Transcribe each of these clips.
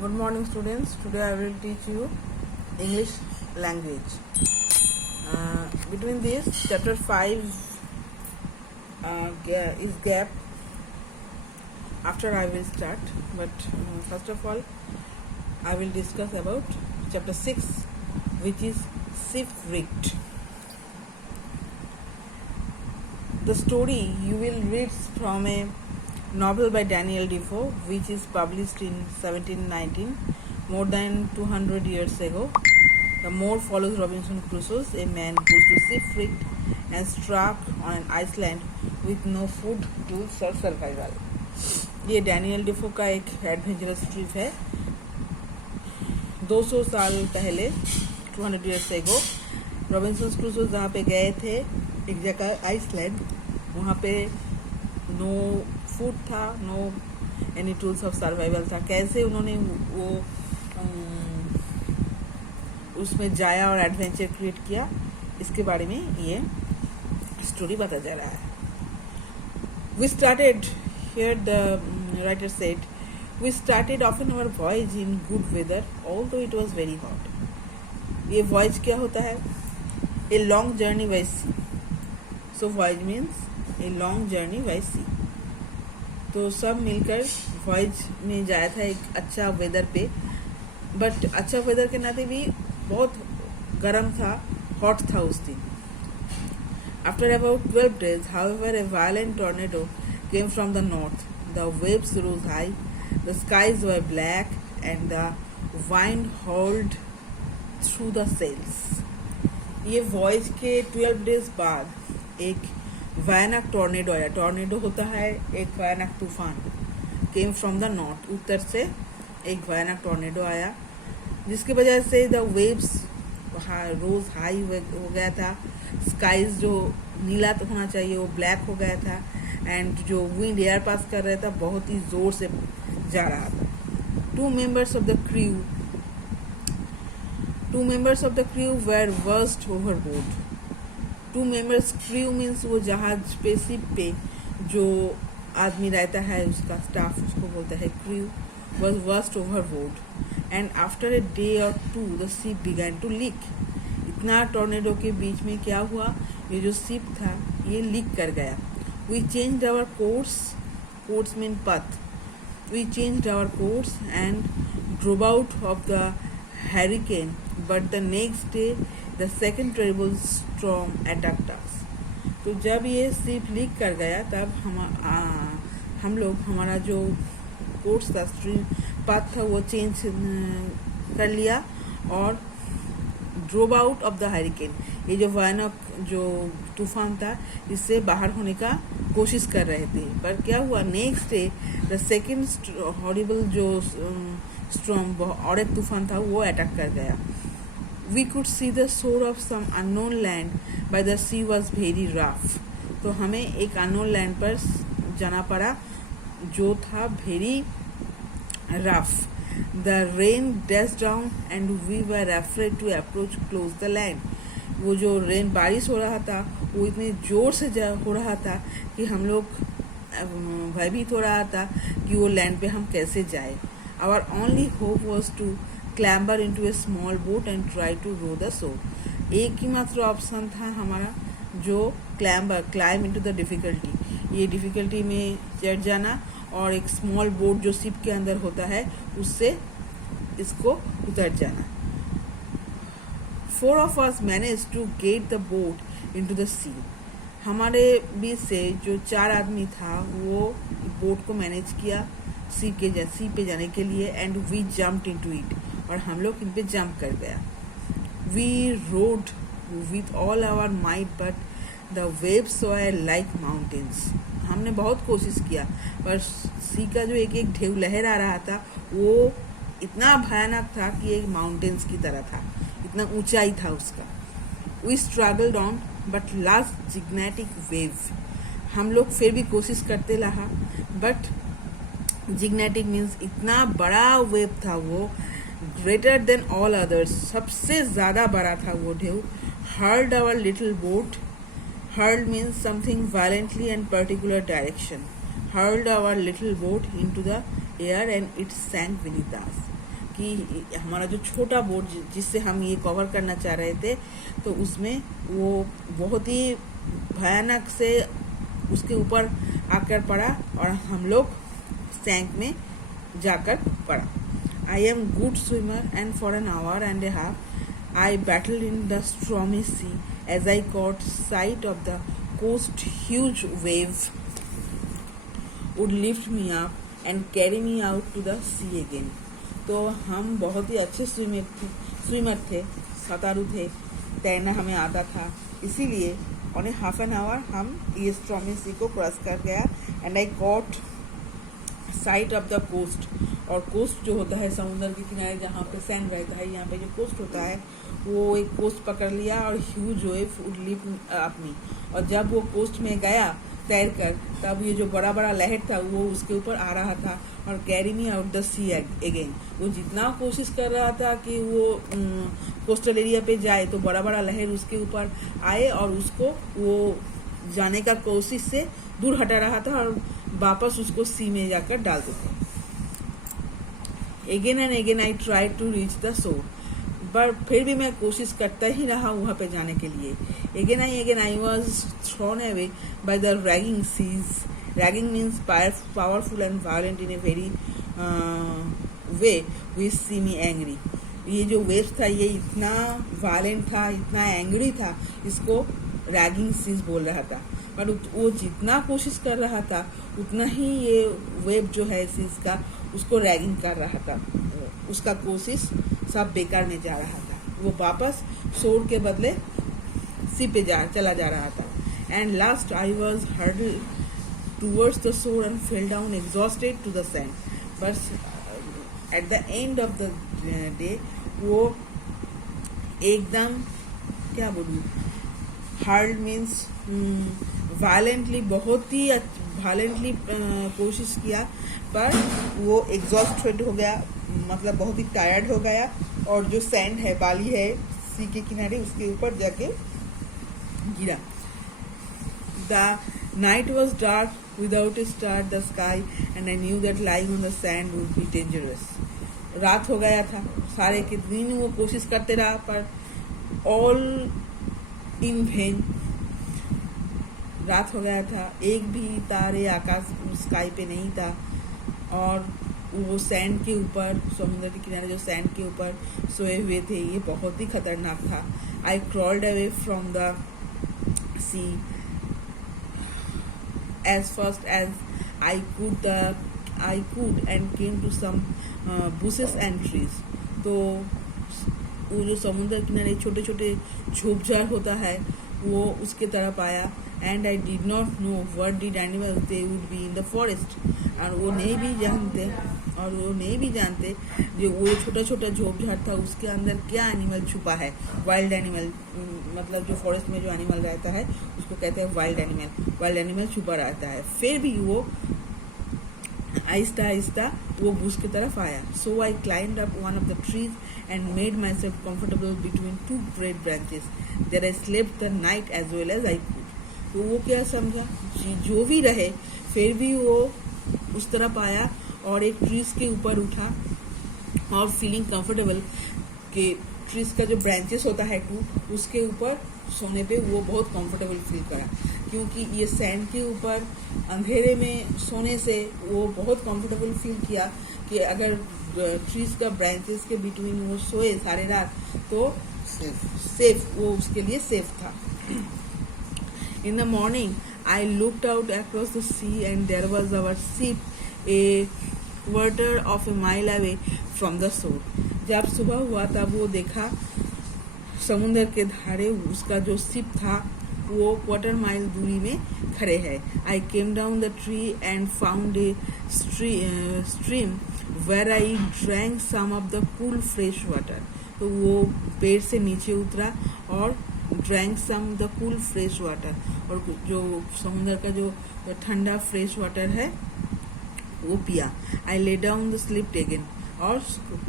Good morning, students. Today I will teach you English language. Between this, chapter 5 is gap. After I will start, but first of all, I will discuss about chapter 6, which is shipwrecked. The story you will read from a novel by Daniel Defoe, which is published in 1719, more than 200 years ago. The more follows Robinson Crusoe, a man goes to shipwrecked and struck on an island with no food, tools or survival. ये Daniel डिफो का एक adventurous trip है. 200 साल पहले 200 years ago Robinson Crusoe जहाँ पे गए थे, एक जगह आइसलैंड, वहाँ पे नो फूड था, no any tools of survival था. कैसे उन्होंने वो उसमें जाया और एडवेंचर क्रिएट किया, इसके बारे में ये स्टोरी बताया जा रहा है. We started here the writer said, we started off in our voyage in good weather although it was very hot. ये voyage क्या होता है? A long journey by sea. So voyage means a long journey by sea. तो सब मिलकर voyage में जाया था एक अच्छा वेदर पे, बट अच्छा वेदर के नाते भी बहुत गर्म था, हॉट था उस दिन. After about 12 days, however, a violent tornado came from the north. The waves rose high, the skies were black, and the wind howled through the sails. ये वॉयज के 12 डेज बाद एक भयानक टॉर्नेडो आया. टॉर्नेडो होता है एक भयानक तूफान. केम फ्रॉम द नॉर्थ, उत्तर से एक भयानक टॉर्नेडो आया, जिसकी वजह से द वेव्स रोज हाई हो गया था. स्काइज जो नीला तो होना चाहिए वो ब्लैक हो गया था, एंड जो विंड एयर पास कर रहा था बहुत ही जोर से जा रहा था. Two members of the crew were washed overboard. Two members crew means वो जहाज पे, शिप पे जो आदमी रहता है, उसका स्टाफ, उसको बोलता है crew, was worst overboard, and after a day or two the ship began to leak. इतना टॉर्नेडो के बीच में क्या हुआ, ये जो शिप था ये लीक कर गया. We changed our course mean path. We changed our course and drove out of the hurricane, but the next day the second terrible storm attacked us. तो जब ये शिप लीक कर गया तब हम लोग हमारा जो कोर्स था, स्ट्रीम पाथ था, वो चेंज कर लिया और drove out of the hurricane. ये जो भयानक जो तूफान था इससे बाहर होने का कोशिश कर रहे थे, पर क्या हुआ, next day the second horrible जो स्टॉर्म और एक तूफान था वो अटैक कर गया. We could see the shore of some unknown land by the sea was very rough. तो हमें एक अननोन लैंड पर जाना पड़ा जो था very rough. The rain dashed down and we were afraid to approach close the land. वो जो रेन बारिश हो रहा था वो इतने जोर से हो रहा था कि हम लोग भयभीत हो रहा था कि वो लैंड पे हम कैसे जाए. Our only hope was to clamber into a small boat and try to row the shore. एक ही मात्र ऑप्शन था हमारा, जो क्लाइम इनटू द डिफ़िकल्टी, ये डिफ़िकल्टी में चढ़ जाना और एक स्मॉल बोट जो शिप के अंदर होता है उससे इसको उतर जाना. 4 of us managed to get the boat into the sea. हमारे बीच से जो 4 आदमी था वो बोट को मैनेज किया सी पे जाने के लिए, and we jumped into it, और हम लोग इन पे जंप कर गया. We rowed with all our might but the waves were like mountains. हमने बहुत कोशिश किया, पर सी का जो एक एक ढेव लहर आ रहा था वो इतना भयानक था कि एक माउंटेन्स की तरह था, इतना ऊंचाई था उसका. We struggled on but last gigantic wave. हम लोग फिर भी कोशिश करते रहा, बट जिग्नेटिक मीन्स इतना बड़ा वेव था वो, ग्रेटर देन ऑल अदर्स, सबसे ज़्यादा बड़ा था वो ढेव. Hurled our little boat. Hurled means something violently and particular direction. Hurled our little boat into the air and it sank beneath us. कि हमारा जो छोटा बोट जिससे हम ये कवर करना चाह रहे थे, तो उसमें वो बहुत ही भयानक से उसके ऊपर आकर पड़ा और हम लोग टैंक में जाकर पड़ा। I am good swimmer and for an hour and a half I battled in the stormy sea as I caught sight of the coast huge wave would lift me up and carry me out to the sea again. तो हम बहुत ही अच्छे swimmer थे, सतारू थे, तैरना हमें आता था, इसीलिए on a half an hour हम ये स्ट्रॉमी सी को क्रॉस कर गया and I caught sight of the coast. और कोस्ट जो होता है समुद्र के किनारे जहाँ पे सैंड रहता है, यहाँ पे जो कोस्ट होता है वो एक कोस्ट पकड़ लिया और huge wave would lift up me. और जब वो कोस्ट में गया तैर कर, तब ये जो बड़ा बड़ा लहर था वो उसके ऊपर आ रहा था और carry me out the sea again. वो जितना कोशिश कर रहा था कि वो कोस्टल एरिया पे जाए, तो बड़ा बड़ा लहर उसके ऊपर आए और उसको वो जाने का कोशिश से दूर हटा रहा था और वापस उसको सी में जाकर डाल देते। Again and again I tried to reach the shore, पर फिर भी मैं कोशिश करता ही रहा वहाँ पे जाने के लिए। Again I was thrown away by the raging seas. Raging means powerful and violent in a very way which see me angry. ये जो वेव था ये इतना वायलेंट था, इतना एंग्री था, इसको रैगिंग सीज बोल रहा था। पर वो जितना कोशिश कर रहा था उतना ही ये वेव जो है सीज का उसको रैगिंग कर रहा था। उसका कोशिश सब बेकार में जा रहा था। वो वापस शोर के बदले सी पे चला जा रहा था। And last I was hurled towards the shore and fell down exhausted to the sand. बस at the end of the day वो एकदम क्या बोलूँ, हार्ड मीन्स वायलेंटली, बहुत ही वायलेंटली कोशिश किया, पर वो एग्जॉस्टेड हो गया, मतलब बहुत ही टायर्ड हो गया। और जो सैंड है, बाली है सी के किनारे, उसके ऊपर जाके गिरा। The night was dark without A star the sky and I knew that lying on the sand would be dangerous. रात हो गया था, सारे के दिन वो कोशिश करते रहा, पर ऑल इन वेन। रात हो गया था, एक भी तारे आकाश स्काई पे नहीं था, और वो सैंड के ऊपर, समुद्र के किनारे जो सैंड के ऊपर सोए हुए थे, ये बहुत ही खतरनाक था। I crawled away from the sea as fast as I could and came to some bushes and trees. तो वो जो समुद्र किनारे छोटे छोटे झोपझाड़ होता है, वो उसके तरफ आया। And I did not know what did animals they would be in the forest. और वो नहीं भी जानते जो वो छोटा छोटा झोपझाड़ था उसके अंदर क्या एनिमल छुपा है। वाइल्ड एनिमल, मतलब जो फॉरेस्ट में जो एनिमल रहता है उसको कहते हैं वाइल्ड एनिमल। वाइल्ड एनिमल छुपा रहता है। फिर भी वो आहिस्ता आहिस्ता वो बुश की तरफ आया। So I climbed up one of the trees and made myself comfortable between two great branches there I slept the night as well as I could. तो वो क्या समझा, जो भी रहे फिर भी वो उस तरफ आया और एक ट्रीज के ऊपर उठा और फीलिंग कंफर्टेबल कि ट्रीज का जो ब्रांचेस होता है उसके ऊपर सोने पे वो बहुत कंफर्टेबल फील करा, क्योंकि ये सैंड के ऊपर अंधेरे में सोने से वो बहुत कंफर्टेबल फील किया कि अगर ट्रीज का ब्रांचेस के बिटवीन वो सोए सारे रात तो सेफ, वो उसके लिए सेफ था। In the morning, I looked out across the sea and there was our ship a quarter of a mile away from the shore. जब सुबह हुआ तब वो देखा समुद्र के धारे उसका जो शिप था वो क्वार्टर माइल दूरी में खड़े है। I came down the tree and found a stream where I drank some of the cool fresh water. तो वो पेड़ से नीचे उतरा और drank some the cool fresh water, और जो समुद्र का जो ठंडा फ्रेश वाटर है वो पिया। आई lay down the slip again, और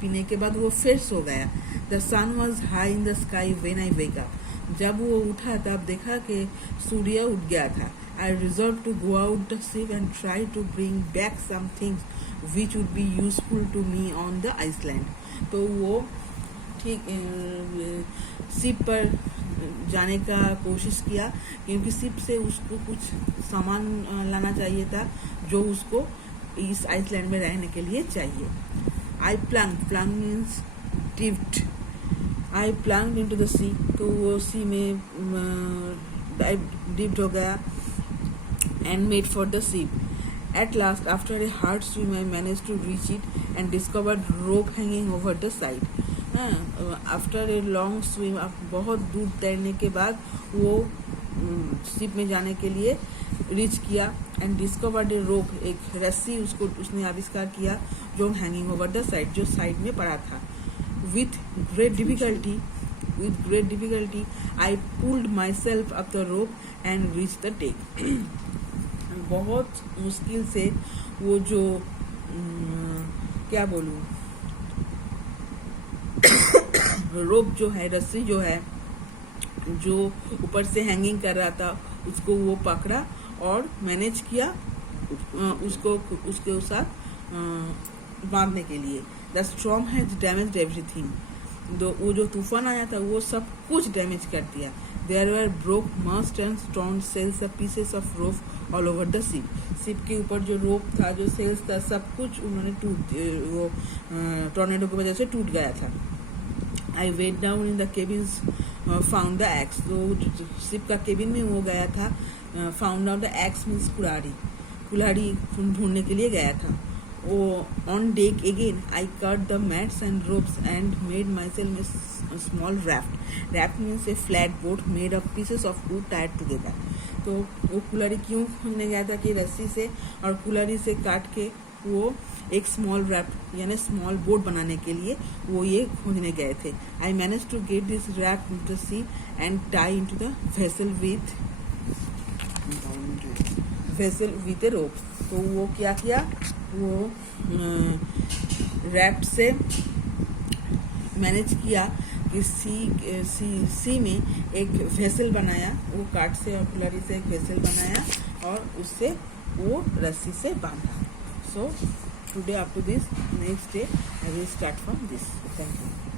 पीने के बाद वो फिर सो गया। The sun was high in the sky when I wake up. जब वो उठा तब देखा कि सूर्य उठ गया था। I resolved to go out the ship and try to bring back some things which would be useful to me on the Iceland. तो वो ठीक शिप पर जाने का कोशिश किया, क्योंकि शिप से उसको कुछ सामान लाना चाहिए था जो उसको इस आइसलैंड में रहने के लिए चाहिए. I plunged means dipped. I plunged into the sea. तो वो सी में डिप्ड हो गया and made for the ship. At last, after a hard swim, I managed to reach it and discovered rope hanging over the side. After a long swim, बहुत दूर तैरने के बाद वो शिप में जाने के लिए रीच किया एंड डिस्कवर्ड ए रोप, एक रस्सी उसने आविष्कार किया जो हैंगिंग ओवर द साइड, जो साइड में पड़ा था. With great difficulty I pulled myself up the rope and reach the deck. बहुत मुश्किल से वो जो क्या बोलूँ, रोप जो है, रस्सी जो है, जो ऊपर से हैंगिंग कर रहा था, उसको वो पकड़ा और मैनेज किया उसको उसके साथ बांधने के लिए. The storm has damaged everything. वो जो तूफान आया था वो सब कुछ डैमेज कर दिया. There were broke mast and स्टोन sails pieces of rope all over the ship. Ship के ऊपर जो रोप था, जो सेल्स था, सब कुछ उन्होंने वो टॉर्नेडो की वजह से टूट गया था. I went down in the cabins found the axe. तो शिप का केबिन में वो गया था. Found out the axe means कुल्हाड़ी ढूंढने के लिए गया था. On deck again, I cut the mats and ropes and made myself a small raft. Raft means a flat boat made of pieces of wood tied together. तो वो कुल्हाड़ी क्यों खोजने गया था कि रस्सी से और कुल्हाड़ी से काट के वो एक स्मॉल रैफ्ट यानी स्मॉल बोट बनाने के लिए वो ये खोजने गए थे. I managed to get this raft into the sea and tie into the vessel with a rope. तो वो क्या किया, वो रैफ्ट से मैनेज किया कि सी में एक वेसल बनाया, वो काट से और कुल्हाड़ी से एक वेसल बनाया और उससे वो रस्सी से बांधा. So today up to this, next day I will start from this. Thank you.